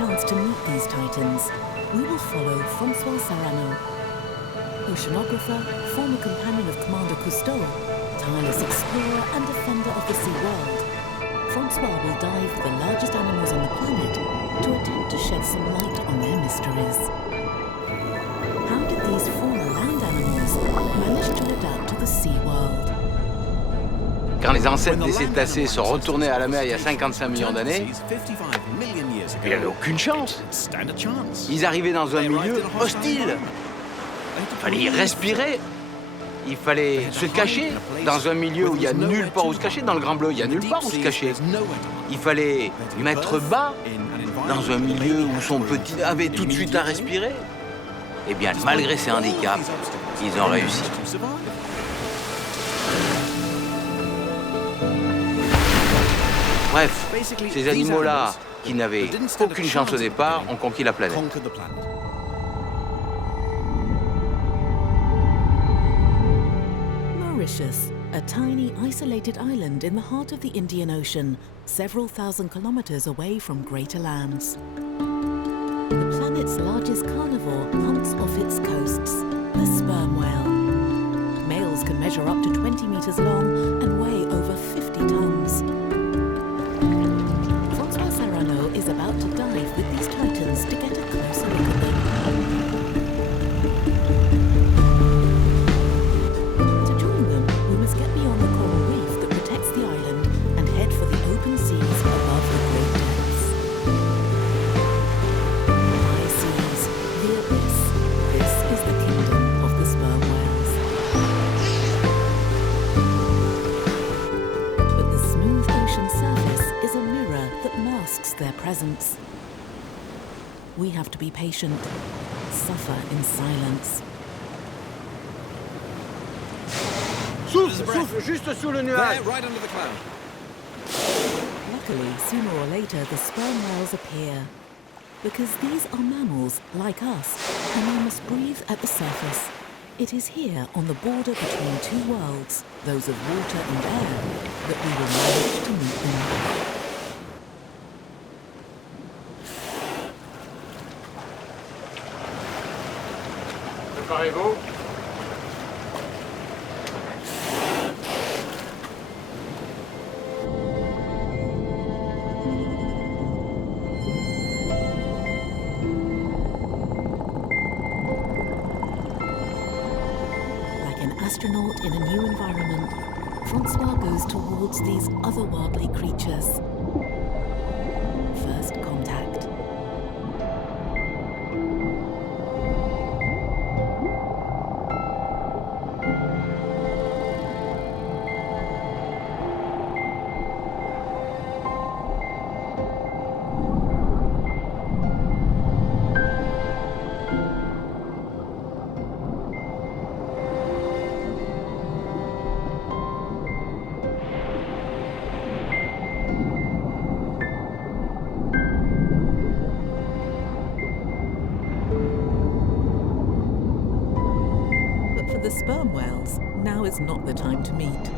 chance to meet these titans, we will follow François Sarano, oceanographer, former companion of Commander Cousteau, tireless explorer and defender of the sea world. François will dive with the largest animals on the planet to attempt to shed some light on their mysteries. How did these former land animals manage to adapt to the sea world? Quand les ancêtres des cétacés sont retournés à la mer il y a 55 millions d'années, il n'y avait aucune chance. Ils arrivaient dans un milieu hostile. Il fallait y respirer. Il fallait se cacher dans un milieu où il n'y a nulle part où se cacher. Dans le Grand Bleu, il n'y a nulle part où se cacher. Il fallait mettre bas dans un milieu où son petit avait tout de suite à respirer. Eh bien, malgré ces handicaps, ils ont réussi. Bref, ces animaux-là, qui n'avaient aucune chance au départ, ont conquis la planète. Mauritius, a tiny isolated island in the heart of the Indian Ocean, several thousand kilometers away from greater lands. The planet's largest carnivore hunts off its coasts, the sperm whale. Males can measure up to 20 meters long and weigh over 50 tons. François Sarano is about to dive with these titans to get a closer look at them. To join them, we must get beyond the coral reef that protects the island and head for the open seas above the great depths. High seas, the abyss. This is the kingdom of the sperm whales. But the smooth ocean surface is a mirror that masks their presence. We have to be patient, suffer in silence. Souffle, juste sous le nuage. Luckily, sooner or later, the sperm whales appear. Because these are mammals, like us, and they must breathe at the surface. It is here, on the border between two worlds, those of water and air, that we will manage to meet them. Préparez-vous. Like an astronaut in a new environment, François goes towards these otherworldly creatures. First contact. For the sperm whales, now is not the time to meet.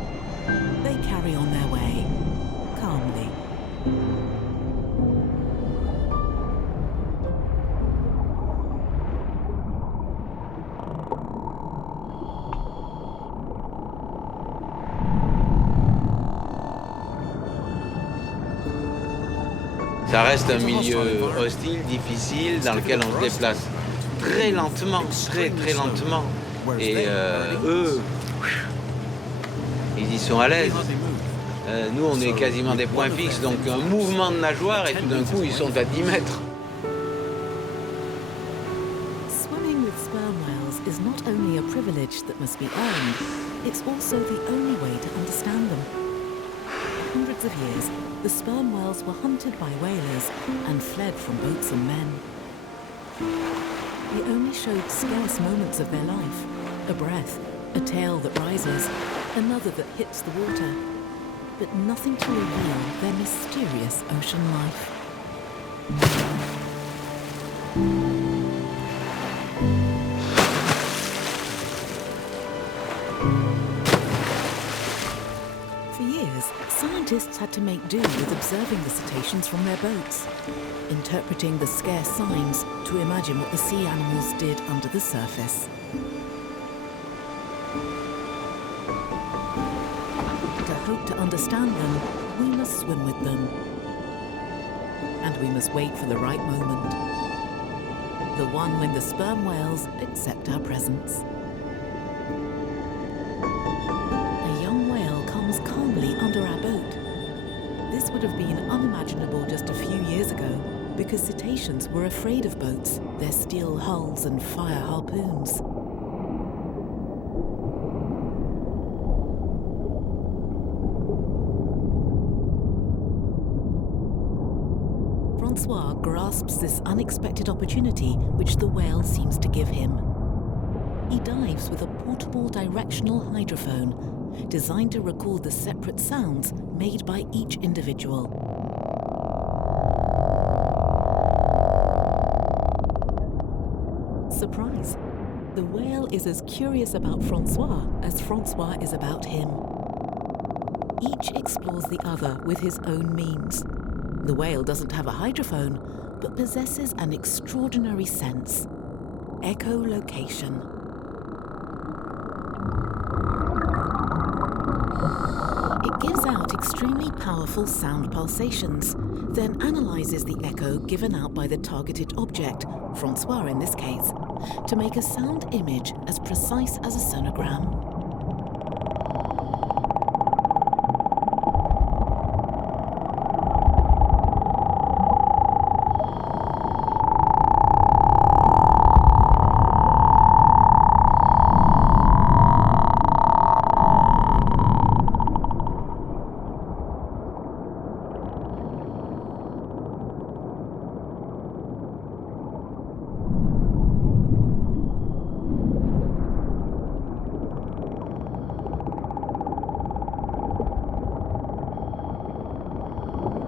They carry on their way, calmly. Ça reste un milieu hostile, difficile, dans lequel on se déplace très lentement, très lentement. Et eux, ils y sont à l'aise. Nous, on est quasiment des points fixes, donc un mouvement de nageoire et tout d'un coup, ils sont à 10 mètres. Swimming with sperm whales is not only a privilege that must be earned, it's also the only way to understand them. For hundreds of years, the sperm whales were hunted by whalers and fled from boats and men. They only showed scarce moments of their life, a breath, a tail that rises, another that hits the water, but nothing to reveal their mysterious ocean life. For years, scientists had to make do with observing the cetaceans from their boats, interpreting the scarce signs to imagine what the sea animals did under the surface. To hope to understand them, we must swim with them. And we must wait for the right moment. The one when the sperm whales accept our presence. A young whale comes calmly under our boat. This would have been unimaginable just a few years ago because cetaceans were afraid of boats, their steel hulls and fire harpoons. François grasps this unexpected opportunity which the whale seems to give him. He dives with a portable directional hydrophone designed to record the separate sounds made by each individual. Surprise! The whale is as curious about François as François is about him. Each explores the other with his own means. The whale doesn't have a hydrophone, but possesses an extraordinary sense: echolocation. It gives out extremely powerful sound pulsations, then analyzes the echo given out by the targeted object, François in this case, to make a sound image as precise as a sonogram.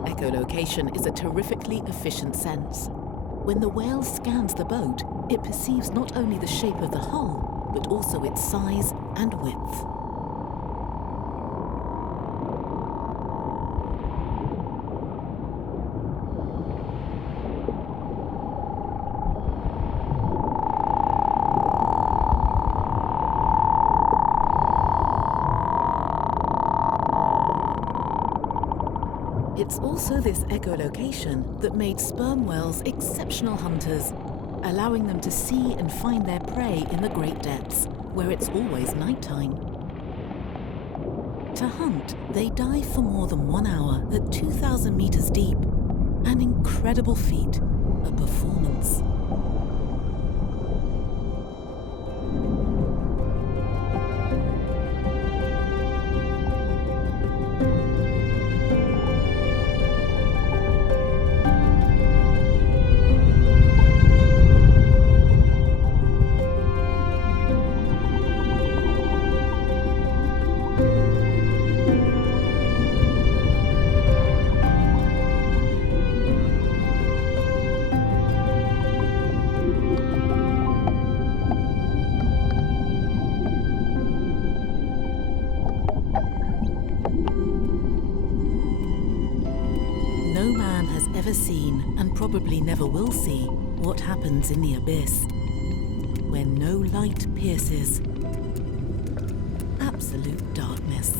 Echolocation is a terrifically efficient sense. When the whale scans the boat, it perceives not only the shape of the hull, but also its size and width. It's also this echolocation that made sperm whales exceptional hunters, allowing them to see and find their prey in the great depths, where it's always nighttime. To hunt, they dive for more than 1 hour at 2,000 meters deep. An incredible feat, a performance. Seen, and probably never will see, what happens in the abyss. When no light pierces. Absolute darkness.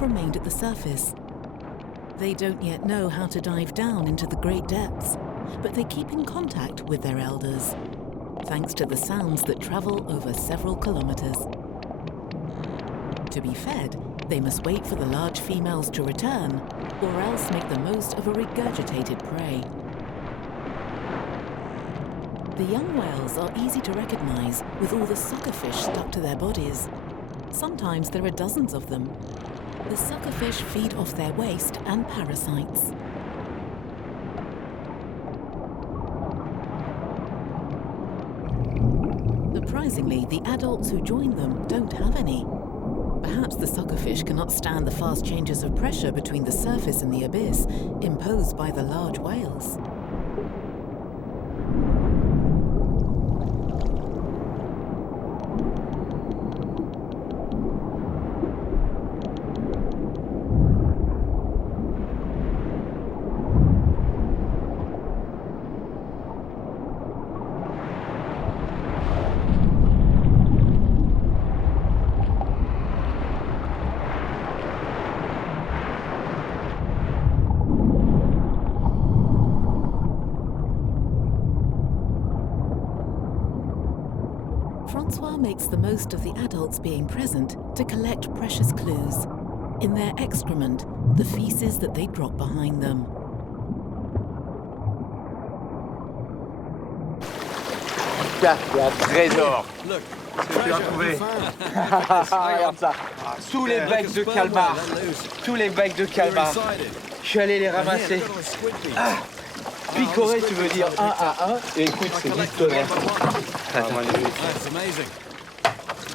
Remained at the surface. They don't yet know how to dive down into the great depths, but they keep in contact with their elders, thanks to the sounds that travel over several kilometers. To be fed, they must wait for the large females to return, or else make the most of a regurgitated prey. The young whales are easy to recognize with all the suckerfish stuck to their bodies. Sometimes there are dozens of them. The suckerfish feed off their waste and parasites. Surprisingly, the adults who join them don't have any. Perhaps the suckerfish cannot stand the fast changes of pressure between the surface and the abyss imposed by the large whales. François makes the most of the adults being present to collect precious clues. In their excrement, the feces that they drop behind them. Là, il y a un trésor. Tu as trouvé. Regarde ça. Tous les becs de calmar. Tous les becs de calmar. Je suis allé les ramasser. Picoré, tu veux dire un à un. Et écoute, c'est vite tonnerre.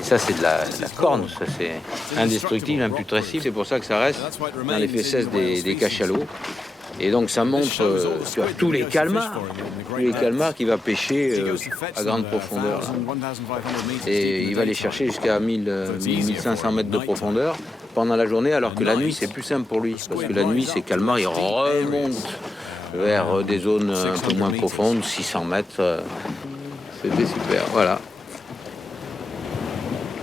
Ça, c'est de la corne, ça, c'est indestructible, imputrescible. C'est pour ça que ça reste dans les fesses des cachalots. Et donc, ça montre tu vois, tous les calmars qu'il va pêcher à grande profondeur. Là. Et il va les chercher jusqu'à 1500 mètres de profondeur pendant la journée, alors que la nuit, c'est plus simple pour lui. Parce que la nuit, ces calmars, ils remontent vers des zones un peu moins profondes, 600 mètres. C'était super, voilà.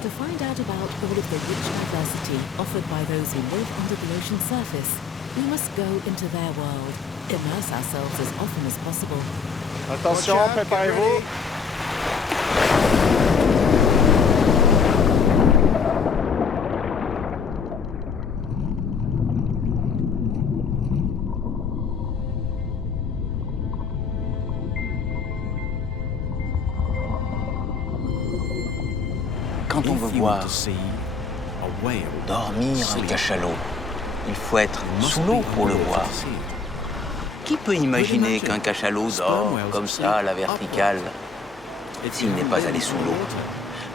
To find out about all of the rich diversity offered by those who live under the ocean surface, we must go into their world, immerse ourselves as often as possible. Attention, préparez-vous. Quand on veut voir dormir un cachalot, il faut être sous l'eau pour le voir. Qui peut imaginer qu'un cachalot dort comme ça à la verticale s'il n'est pas allé sous l'eau?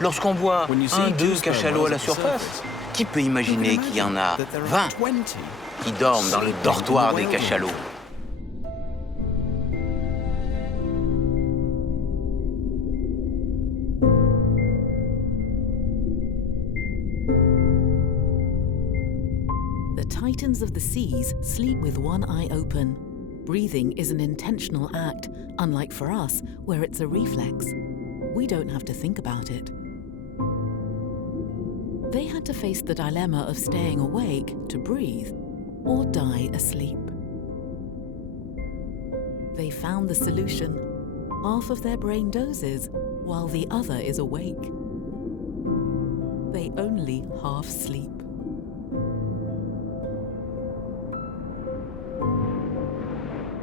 Lorsqu'on voit un, deux cachalots à la surface, qui peut imaginer qu'il y en a 20 qui dorment dans le dortoir des cachalots? The titans of the seas sleep with one eye open. Breathing is an intentional act, unlike for us, where it's a reflex. We don't have to think about it. They had to face the dilemma of staying awake to breathe or die asleep. They found the solution. Half of their brain dozes while the other is awake. They only half sleep.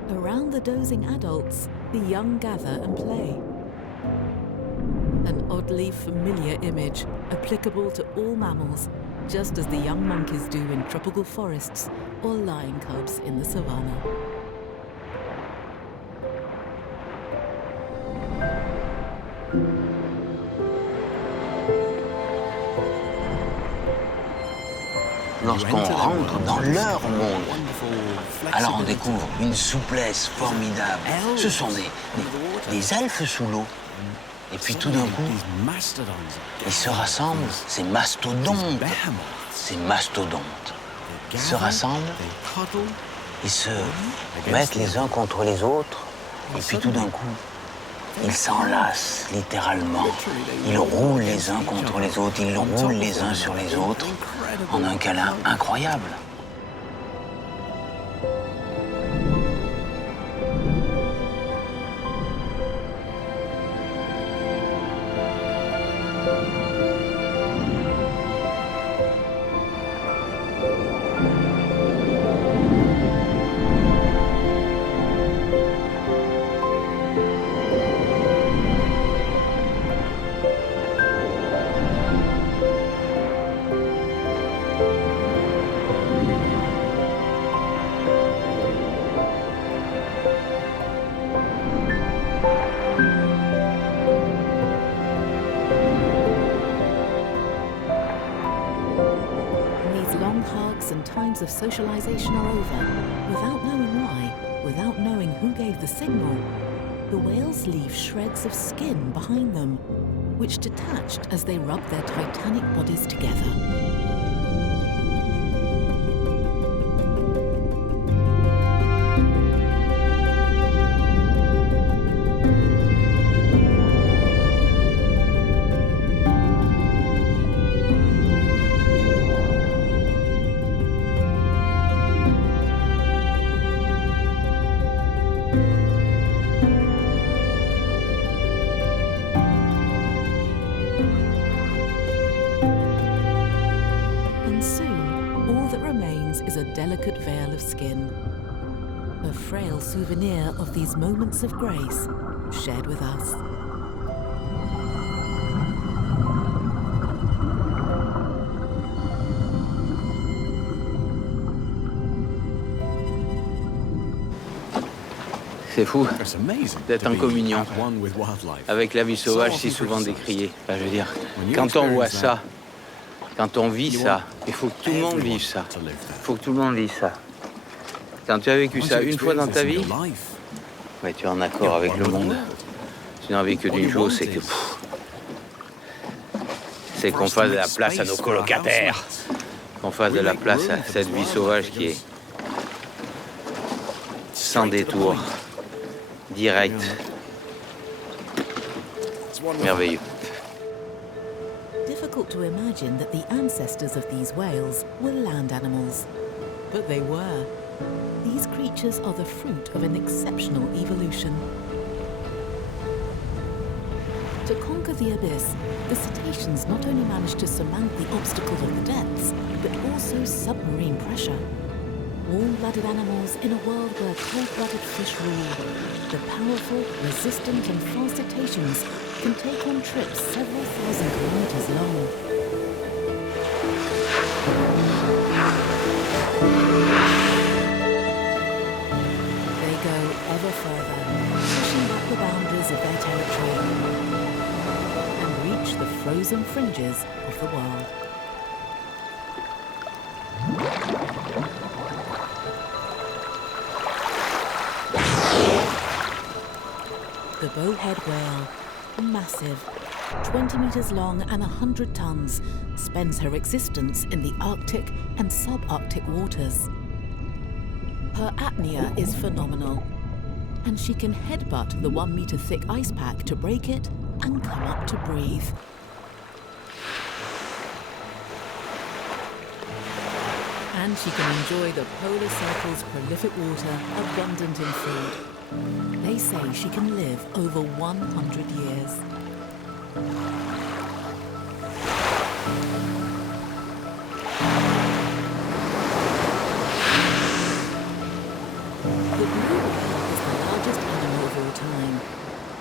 Around the dozing adults, the young gather and play. An oddly familiar image, applicable to all mammals, just as the young monkeys do in tropical forests or lion cubs in the savannah. Lorsqu'on rentre dans leur monde, alors on découvre une souplesse formidable. Ce sont des elfes sous l'eau. Et puis tout d'un coup, ils se rassemblent, ces mastodontes. Ils se rassemblent, ils se mettent les uns contre les autres. Et puis tout d'un coup, ils s'enlacent littéralement. Ils roulent les uns contre les autres, ils roulent les uns sur les autres en un câlin incroyable. times of socialization are over, without knowing why, without knowing who gave the signal, the whales leave shreds of skin behind them, which detached as they rub their titanic bodies together. A delicate veil of skin, a frail souvenir of these moments of grace shared with us. C'est fou d'être en communion avec la vie sauvage si souvent décriée. Enfin, je veux dire, quand on voit ça, quand on vit ça, il faut que tout le monde vive ça. Il faut que tout le monde vive ça. Quand tu as vécu ça une fois dans ta vie, ouais, tu es en accord avec le monde. Tu n'as vécu que d'une chose, c'est qu'on fasse de la place à nos colocataires, qu'on fasse de la place à cette vie sauvage qui est sans détour, direct, merveilleux. Difficult to imagine that the ancestors of these whales were land animals, but they were. These creatures are the fruit of an exceptional evolution. To conquer the abyss, the cetaceans not only managed to surmount the obstacle of the depths, but also submarine pressure. Warm-blooded animals in a world where cold-blooded fish rule. The powerful, resistant and fast cetaceans can take on trips several thousand kilometers long. They go ever further, pushing back the boundaries of their territory and reach the frozen fringes of the world. The bowhead whale, massive, 20 meters long and 100 tons, spends her existence in the Arctic and subarctic waters. Her apnea is phenomenal, and she can headbutt the 1 meter thick ice pack to break it and come up to breathe. And she can enjoy the polar circle's prolific water, abundant in food. They say she can live over 100 years. The blue whale is the largest animal of all time.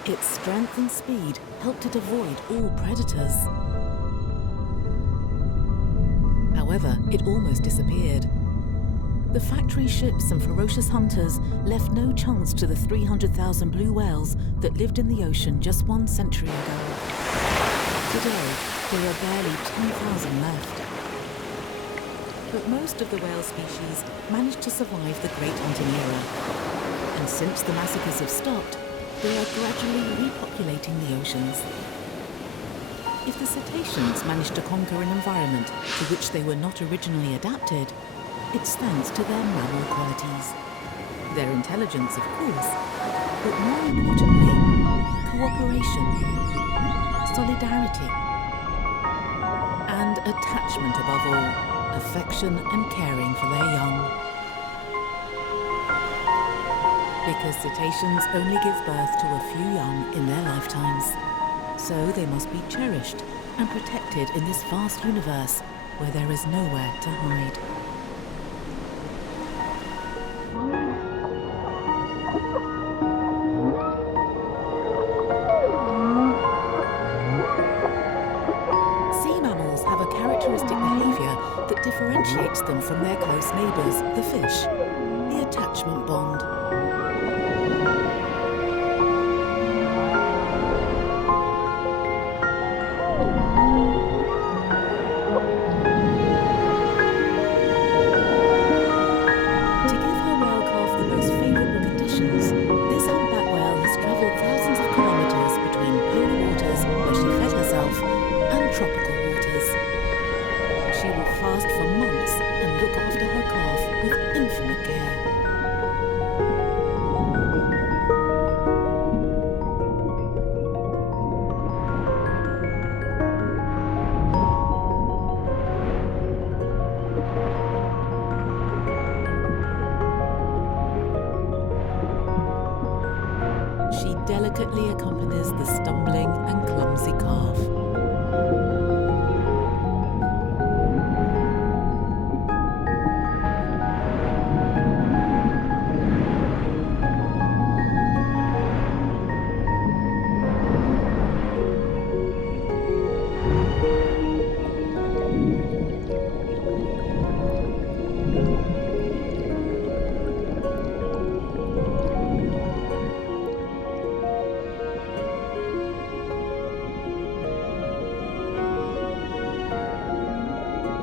Its strength and speed helped it avoid all predators. However, it almost disappeared. The factory ships and ferocious hunters left no chance to the 300,000 blue whales that lived in the ocean just 1 century ago. Today, there are barely 10,000 left. But most of the whale species managed to survive the Great Hunting Era. And since the massacres have stopped, they are gradually repopulating the oceans. If the cetaceans managed to conquer an environment to which they were not originally adapted, it's thanks to their mammal qualities. Their intelligence, of course, but more importantly, cooperation, solidarity, and attachment above all, affection and caring for their young. Because cetaceans only give birth to a few young in their lifetimes. So they must be cherished and protected in this vast universe where there is nowhere to hide. Sea mammals have a characteristic behavior that differentiates them from their close neighbors, the fish, the attachment bond.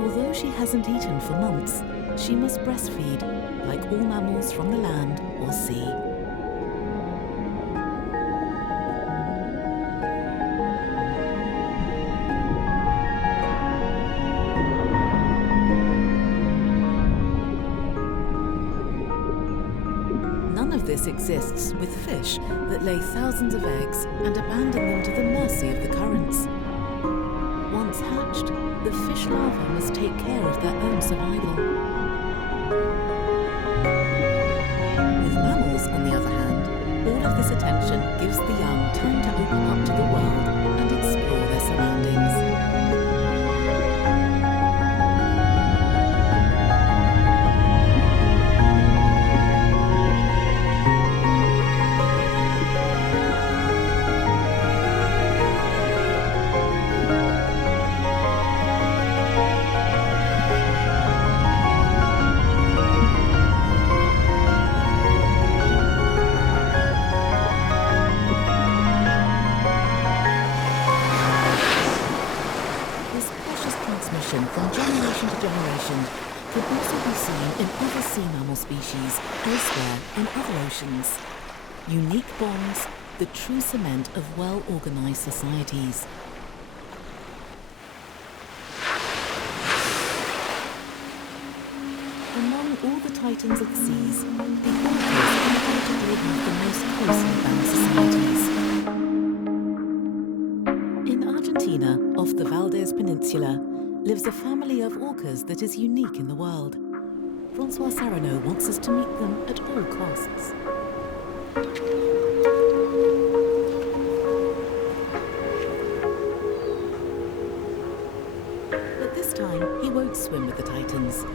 Although she hasn't eaten for months, she must breastfeed, like all mammals from the land or sea. None of this exists with fish that lay thousands of eggs and abandon them to the mercy of the currents. Once hatched, the fish larvae must take care of their own survival. With mammals, on the other hand, all of this attention gives the young time to open up to the world and explore their surroundings. From generation to generation could also be seen in other sea mammal species elsewhere in other oceans. Unique bonds, the true cement of well-organized societies. Among all the titans of the seas, the orcas undoubtedly have the most closely bound societies. In Argentina, off the Valdez Peninsula, lives a family of orcas that is unique in the world. François Sarano wants us to meet them at all costs. But this time, he won't swim with the titans.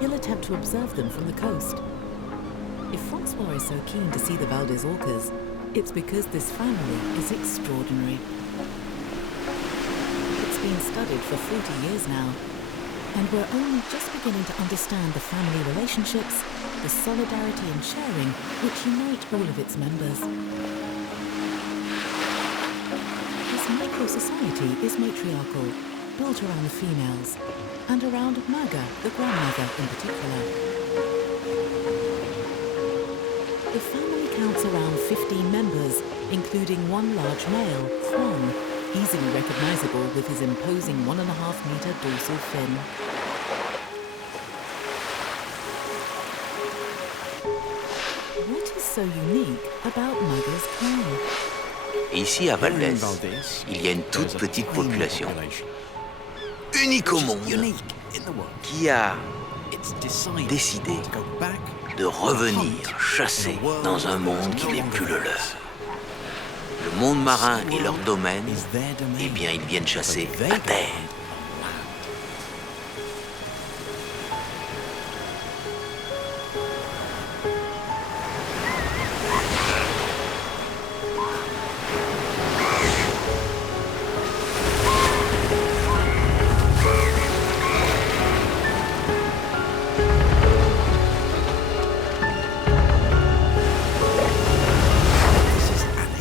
He'll attempt to observe them from the coast. If François is so keen to see the Valdez orcas, it's because this family is extraordinary. Been studied for 40 years now, and we're only just beginning to understand the family relationships, the solidarity and sharing which unite all of its members. This micro-society is matriarchal, built around the females, and around Maga, the grandmother in particular. The family counts around 15 members, including one large male, Juan, easily recognizable with his imposing 1.5-meter dorsal fin. What is so unique about Maga's clan? Ici, à Valdez, il y a une toute petite population, unique au monde, qui a décidé de revenir chasser dans un monde qui n'est plus le leur. Le monde marin est leur domaine, eh bien ils viennent chasser à terre.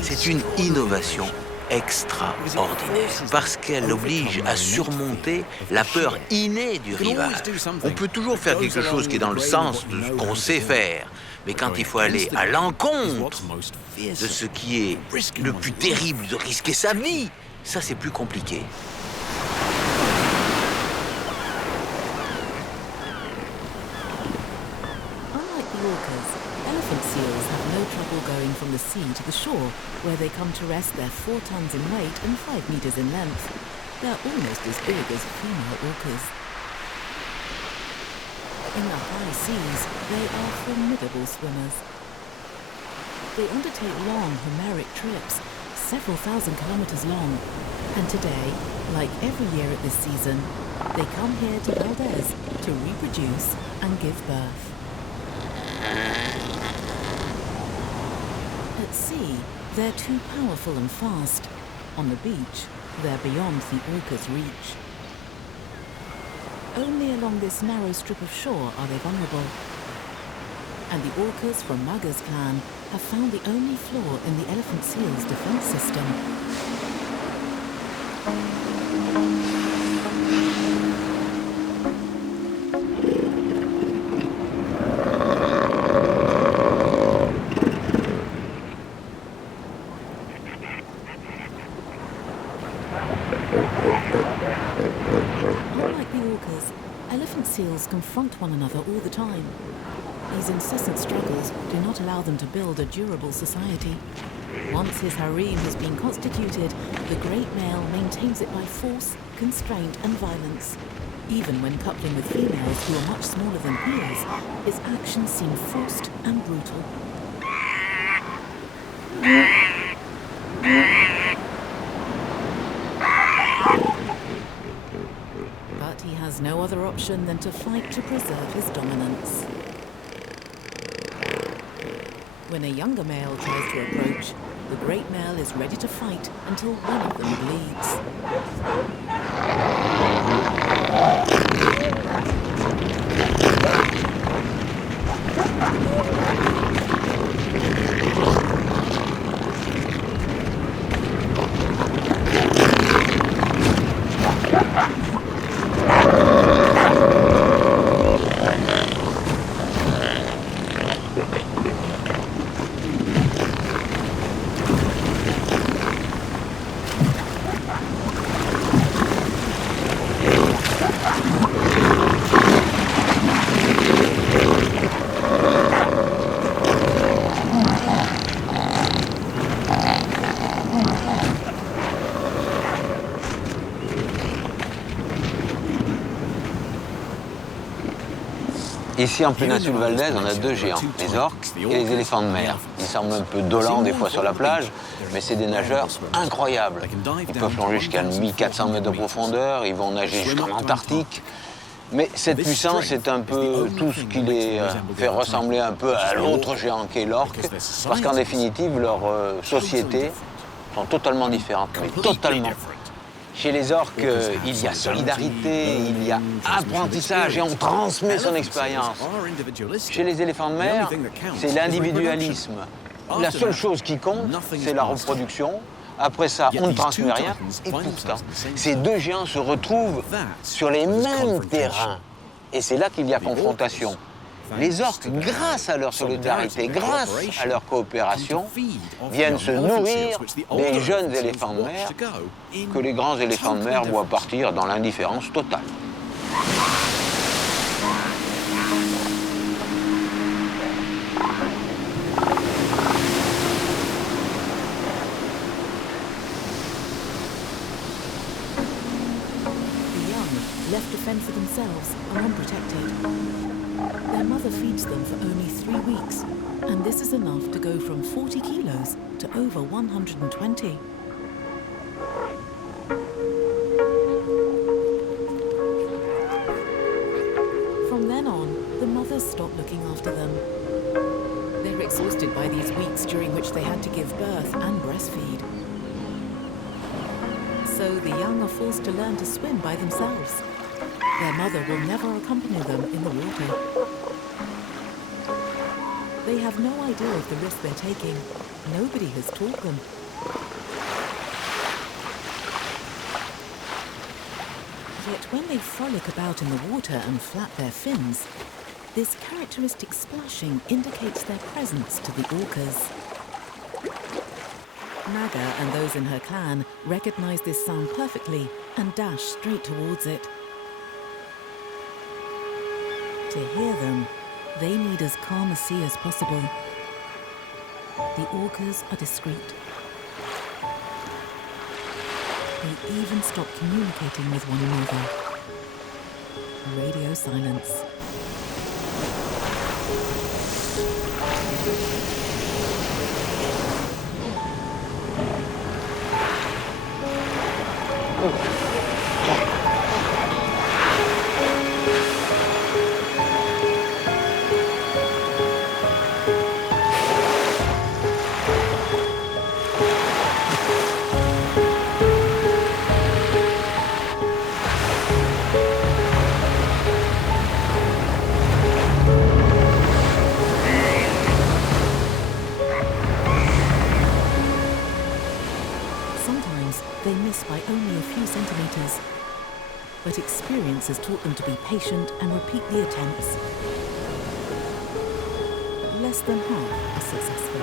C'est une innovation extraordinaire parce qu'elle oblige à surmonter la peur innée du rivage. On peut toujours faire quelque chose qui est dans le sens de ce qu'on sait faire, mais quand il faut aller à l'encontre de ce qui est le plus terrible, de risquer sa vie, ça c'est plus compliqué. Elephant seals have no trouble going from the sea to the shore, where they come to rest their 4 tons in weight and 5 meters in length. They're almost as big as female orcas. In the high seas, they are formidable swimmers. They undertake long Homeric trips, several thousand kilometers long, and today, like every year at this season, they come here to Valdez to reproduce and give birth. At sea, they're too powerful and fast. On the beach, they're beyond the orca's reach. Only along this narrow strip of shore are they vulnerable. And the orcas from Maga's clan have found the only flaw in the elephant seal's defense system. Unlike the orcas, elephant seals confront one another all the time. These incessant struggles do not allow them to build a durable society. Once his harem has been constituted, the great male maintains it by force, constraint and violence. Even when coupling with females who are much smaller than he is, his actions seem forced and brutal. But he has no other option than to fight to preserve his dominance. When a younger male tries to approach, the great male is ready to fight until one of them bleeds. Ici, en péninsule valdaise, on a deux géants, les orques et les éléphants de mer. Ils semblent un peu dolents des fois sur la plage, mais c'est des nageurs incroyables. Ils peuvent plonger jusqu'à 1400 mètres de profondeur, ils vont nager jusqu'en Antarctique. Mais cette puissance est un peu tout ce qui les fait ressembler un peu à l'autre géant qui est l'orque, parce qu'en définitive, leurs sociétés sont totalement différentes, mais totalement. Chez les orques, il y a solidarité, il y a apprentissage et on transmet son expérience. Chez les éléphants de mer, c'est l'individualisme. La seule chose qui compte, c'est la reproduction. Après ça, on ne transmet rien. Et pourtant, ces deux géants se retrouvent sur les mêmes terrains. Et c'est là qu'il y a confrontation. Les orques, grâce à leur solidarité, grâce à leur coopération, viennent se nourrir des jeunes éléphants de mer que les grands éléphants de mer voient partir dans l'indifférence totale. The young, left to fend for themselves, are unprotected. Their mother feeds them for only 3 weeks, and this is enough to go from 40 kilos to over 120. From then on, the mothers stop looking after them. They're exhausted by these weeks during which they had to give birth and breastfeed. So the young are forced to learn to swim by themselves. Their mother will never accompany them in the water. They have no idea of the risk they're taking. Nobody has taught them. Yet when they frolic about in the water and flap their fins, this characteristic splashing indicates their presence to the orcas. Naga and those in her clan recognize this sound perfectly and dash straight towards it. To hear them, they need as calm a sea as possible. The orcas are discreet. They even stop communicating with one another. Radio silence. They miss by only a few centimeters, but experience has taught them to be patient and repeat the attempts. Less than half are successful.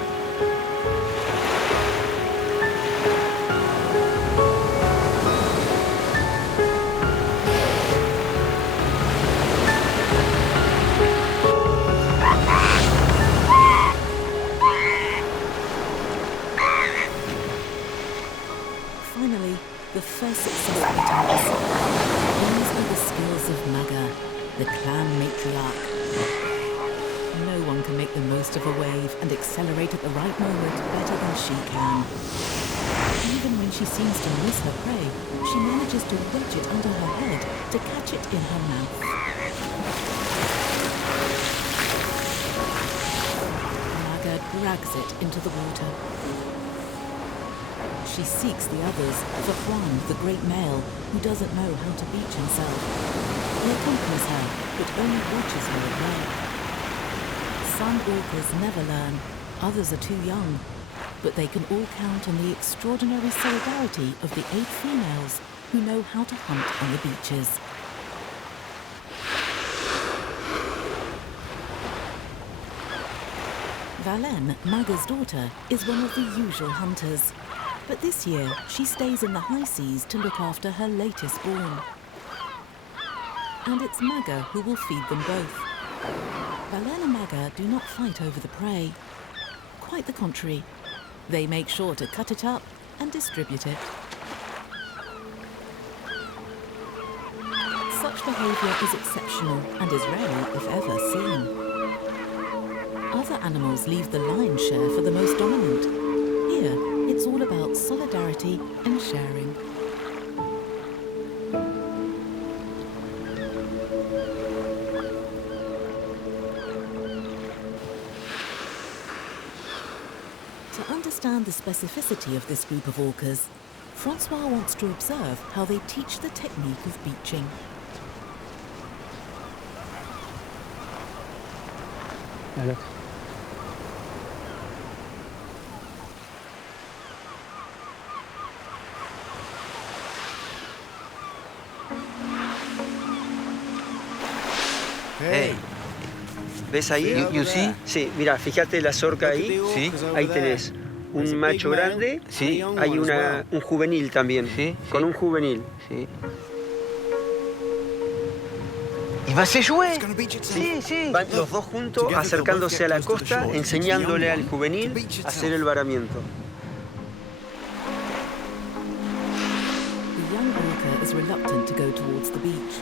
Mauritius habitats. These are the skills of Maga, the clan matriarch. No one can make the most of a wave and accelerate at the right moment better than she can. Even when she seems to miss her prey, she manages to wedge it under her head to catch it in her mouth. Maga drags it into the water. She seeks the others, for Juan, the great male, who doesn't know how to beach himself. He accompanies her, but only watches her at play. Some orcas never learn, others are too young, but they can all count on the extraordinary solidarity of the 8 females who know how to hunt on the beaches. Valene, Maga's daughter, is one of the usual hunters. But this year, she stays in the high seas to look after her latest born. And it's Maga who will feed them both. Valene and Maga do not fight over the prey. Quite the contrary. They make sure to cut it up and distribute it. Such behavior is exceptional and is rarely, if ever, seen. Other animals leave the lion's share for the most dominant. Here, it's all about solidarity and sharing. To understand the specificity of this group of orcas, François wants to observe how they teach the technique of beaching. Alors. Hey, ¿Ves ahí? you see? Sí, mira, fíjate las orcas ahí. Sí. Ahí tenés un macho grande. Sí. Hay un juvenil también. Sí, Con sí. un juvenil. Sí. Il va s'échouer. Sí, sí. Van los dos juntos acercándose a la costa, enseñándole al juvenil a hacer el varamiento. The young orca is reluctant to go towards the beach.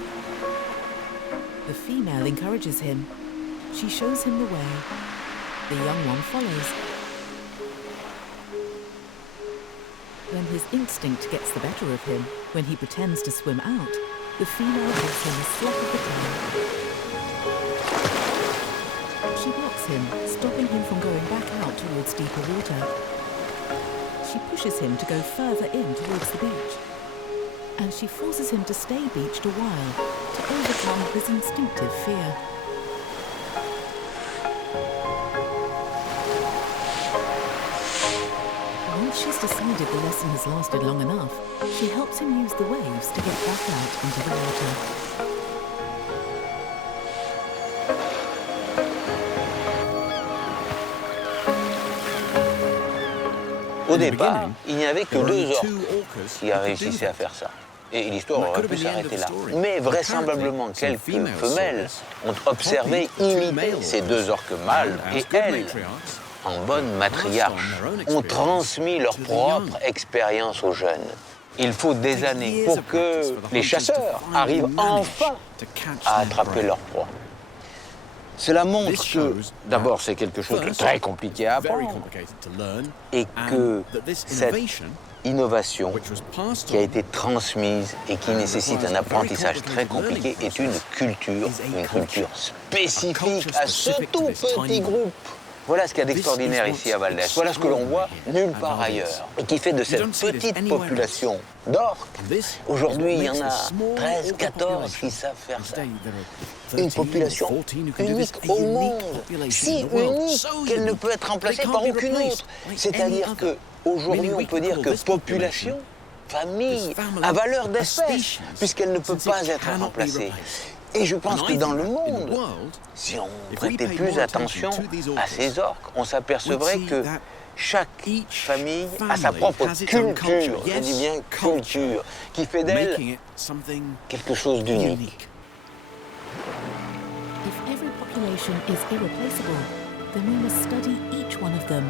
The female encourages him. She shows him the way. The young one follows. When his instinct gets the better of him, when he pretends to swim out, the female gives him a slap of the tail. She blocks him, stopping him from going back out towards deeper water. She pushes him to go further in towards the beach. And she forces him to stay beached a while to overcome his instinctive fear. Once she's decided the lesson has lasted long enough, she helps him use the waves to get back out into the water. Au départ, il n'y avait que 2 orques qui réussissaient à faire ça. Et l'histoire aurait pu s'arrêter là. Mais vraisemblablement, quelques femelles ont observé, imité ces 2 orques mâles. Et elles, en bonnes matriarches, ont transmis leur propre expérience aux jeunes. Il faut des années pour que les chasseurs arrivent enfin à attraper leur proie. Cela montre que, d'abord, c'est quelque chose de très compliqué à apprendre, et que cette innovation qui a été transmise et qui nécessite un apprentissage très compliqué est une culture spécifique à ce tout petit groupe. Voilà ce qu'il y a d'extraordinaire ici à Valdez. Voilà ce que l'on voit nulle part ailleurs. Et qui fait de cette petite population d'orques, aujourd'hui il y en a 13, 14 qui savent faire ça. Une population unique au monde, si unique qu'elle ne peut être remplacée par aucune autre. C'est-à-dire qu'aujourd'hui on peut dire que population, famille, a valeur d'espèce, puisqu'elle ne peut pas être remplacée. Et je pense que dans le monde, si on prêtait plus attention à ces orques, on s'apercevrait que chaque famille a sa propre culture, je dis bien culture, qui fait d'elle quelque chose d'unique. If every population is irreplaceable, then we must study each one of them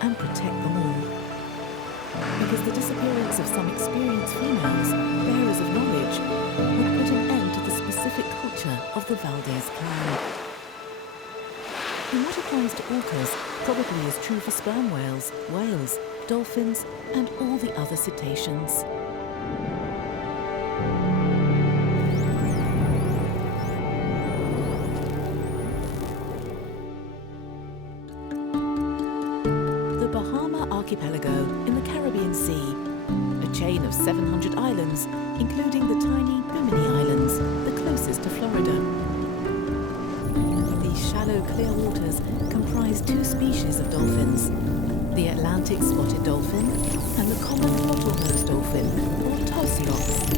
and protect them all. because the disappearance of some experienced females, bearers of knowledge, would put an end to the specific culture of the Valdez clan. And what applies to orcas probably is true for sperm whales, whales, dolphins, and all the other cetaceans. The Bahama Archipelago in the Caribbean Sea, a chain of 700 islands, including the tiny Bimini Islands, the closest to Florida. These shallow, clear waters comprise two species of dolphins, the Atlantic spotted dolphin and the common bottlenose dolphin, or Tarsiops.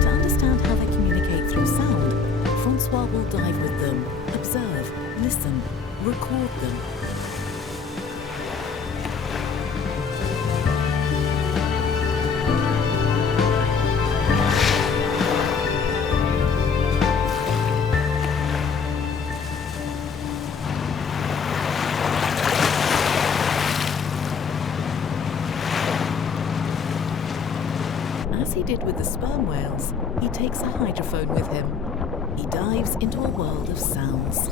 To understand how they communicate through sound, François will dive with them, observe, listen, record them. As he did with the sperm whales, he takes a hydrophone with him. He dives into a world of sounds.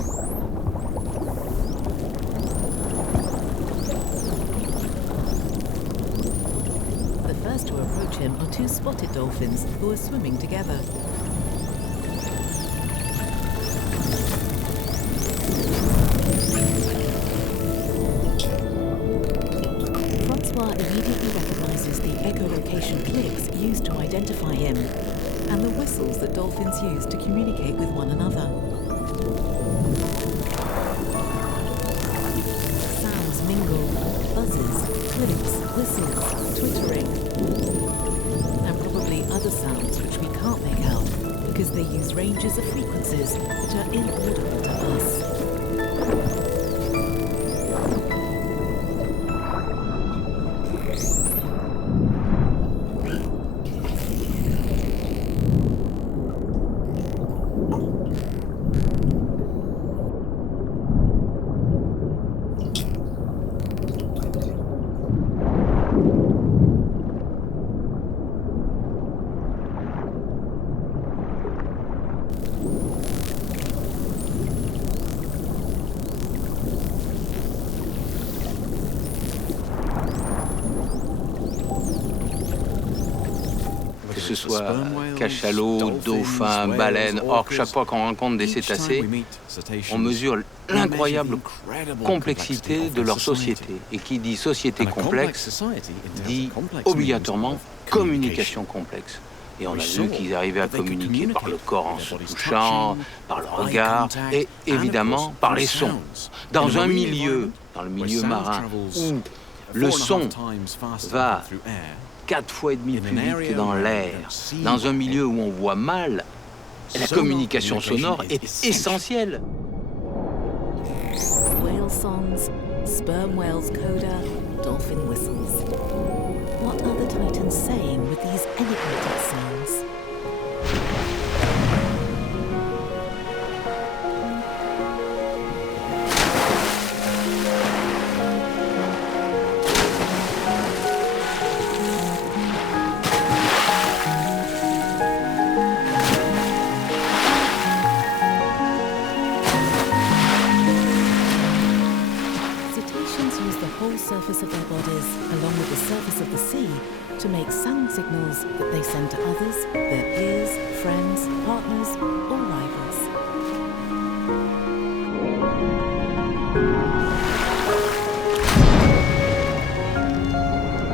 The first to approach him are two spotted dolphins who are swimming together. François immediately recognizes the echolocation clicks used to identify him, and the whistles that dolphins use to communicate with one another. Sounds mingle, buzzes, clicks, whistles, twittering, and probably other sounds which we can't make out because they use ranges of frequencies that are inaudible to us. Que ce soit cachalot, dauphin, baleine, orque, chaque fois qu'on rencontre des cétacés, on mesure l'incroyable complexité de leur société. Et qui dit société complexe, dit obligatoirement communication complexe. Et on a vu qu'ils arrivaient à communiquer par le corps en se touchant, par le regard et évidemment par les sons. Dans un milieu, dans le milieu marin, où le son va 4 fois et demi plus vite que dans l'air, dans un milieu où on voit mal, la communication sonore est essentielle. Whale songs, sperm whales coda, dolphin whistles. What are the Titans saying with these enigmatic sounds? Surface of their bodies, along with the surface of the sea, to make sound signals that they send to others, their peers, friends, partners, or rivals.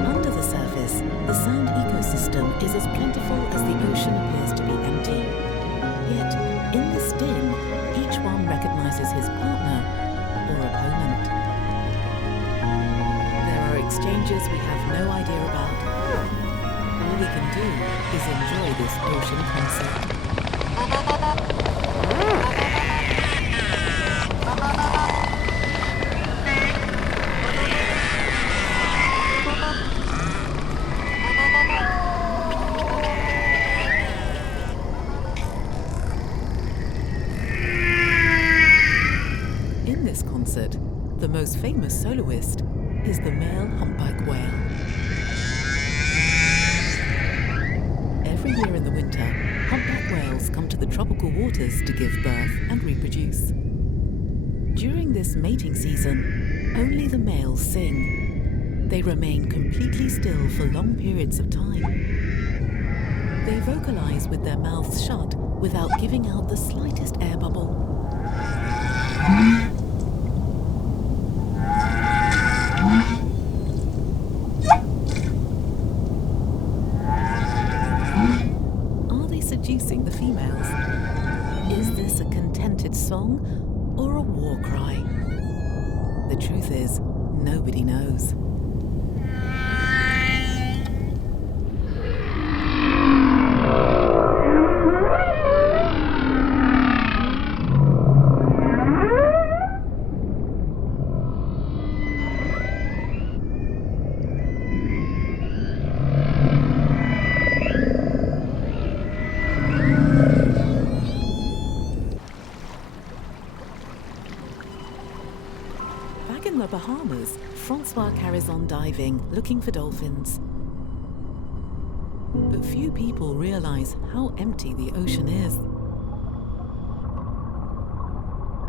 Under the surface, the sound ecosystem is as plentiful as the ocean appears to be empty. Yet, in this din, each one recognizes his partner or opponent. Exchanges we have no idea about. All we can do is enjoy this ocean concept. In this concert, the most famous soloist is the male humpback whale. Every year in the winter, humpback whales come to the tropical waters to give birth and reproduce. During this mating season, only the males sing. They remain completely still for long periods of time. They vocalize with their mouths shut without giving out the slightest air bubble. Are they seducing the females? Is this a contented song or a war cry? The truth is, nobody knows. In the Bahamas, François carries on diving, looking for dolphins. But few people realize how empty the ocean is.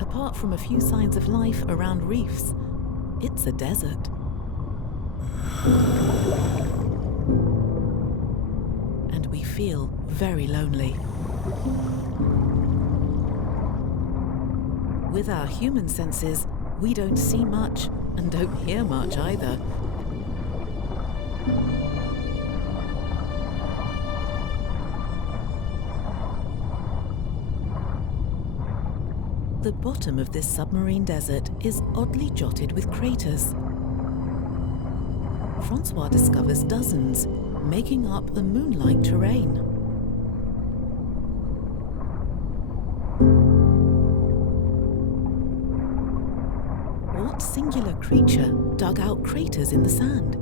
Apart from a few signs of life around reefs, it's a desert. And we feel very lonely. With our human senses, we don't see much and don't hear much either. The bottom of this submarine desert is oddly jotted with craters. François discovers dozens, making up the moon-like terrain. What singular creature dug out craters in the sand?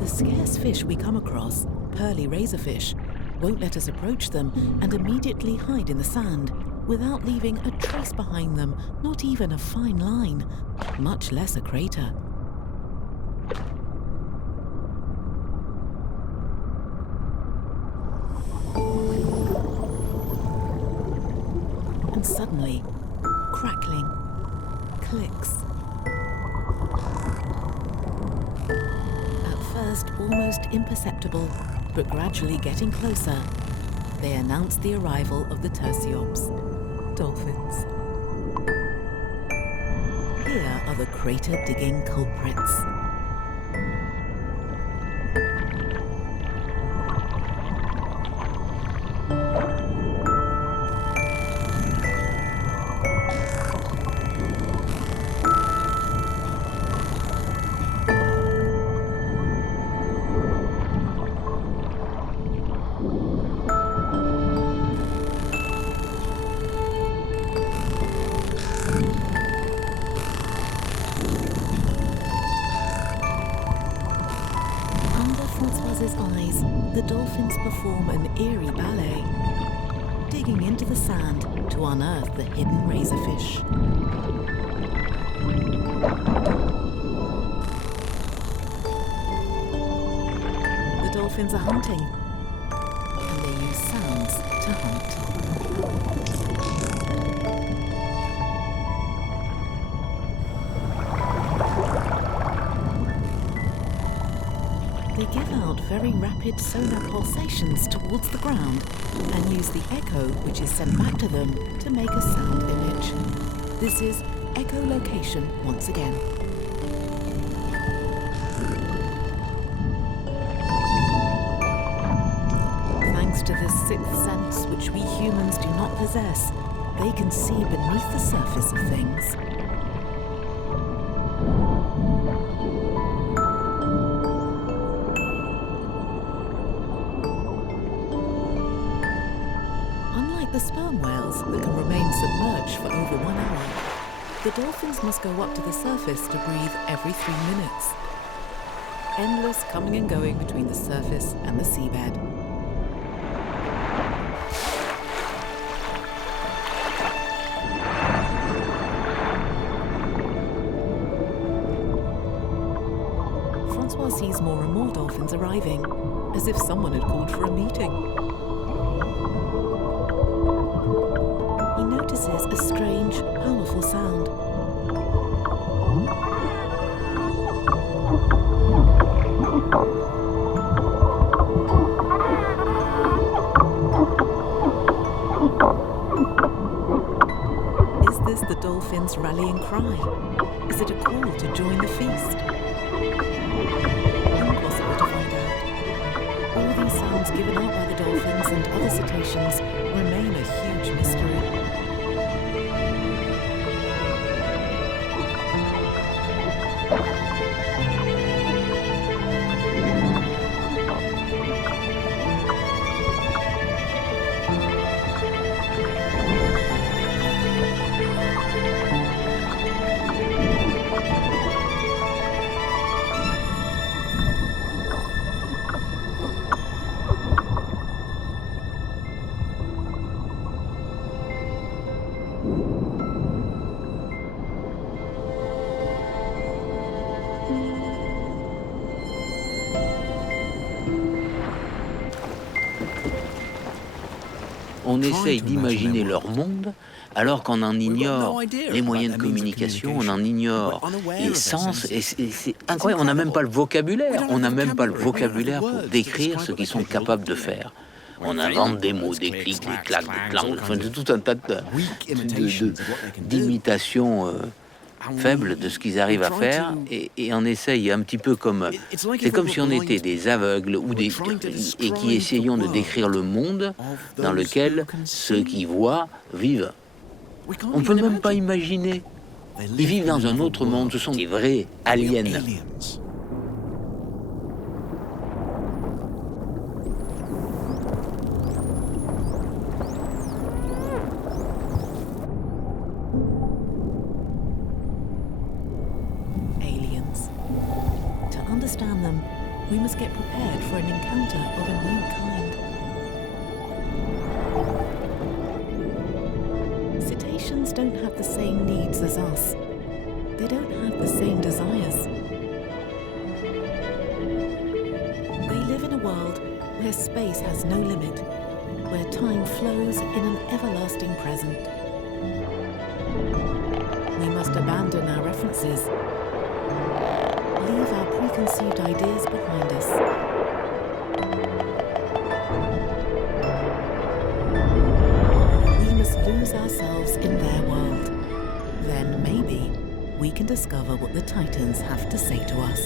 The scarce fish we come across, pearly razorfish, won't let us approach them and immediately hide in the sand without leaving a trace behind them, not even a fine line, much less a crater. And suddenly, crackling, clicks. At first almost imperceptible, but gradually getting closer, they announce the arrival of the Terciops, dolphins. Here are the crater-digging culprits. Eyes, the dolphins perform an eerie ballet, digging into the sand to unearth the hidden razorfish. The dolphins are hunting, and they use sounds to hunt. They give out very rapid sonar pulsations towards the ground and use the echo which is sent back to them to make a sound image. This is echolocation once again. Thanks to this sixth sense which we humans do not possess, they can see beneath the surface of things. The sperm whales that can remain submerged for over 1 hour, the dolphins must go up to the surface to breathe every 3 minutes. Endless coming and going between the surface and the seabed. François sees more and more dolphins arriving, as if someone had called for a meeting. He notices a strange, powerful sound. Is this the dolphins' rallying cry? Is it a call to join the feast? Impossible to find out. All these sounds given out by the dolphins and other cetaceans remain a huge mystery. On essaye d'imaginer leur monde alors qu'on en ignore les moyens de communication, on en ignore les sens, et c'est incroyable, on n'a même pas le vocabulaire, pour décrire ce qu'ils sont capables de faire. On invente des mots, des clics, des claques, des clangs, enfin, tout un tas d'imitations faibles de ce qu'ils arrivent à faire, et on essaye un petit peu comme... C'est comme si on était des aveugles et qui essayions de décrire le monde dans lequel ceux qui voient vivent. On ne peut même pas imaginer. Ils vivent dans un autre monde, ce sont des vrais aliens. To understand them, we must get prepared for an encounter of a new kind. Cetaceans don't have the same needs as us. They don't have the same desires. They live in a world where space has no limit, where time flows in an everlasting present. We must abandon our references, leave our preconceived ideas behind us. We must lose ourselves in their world. Then maybe we can discover what the Titans have to say to us.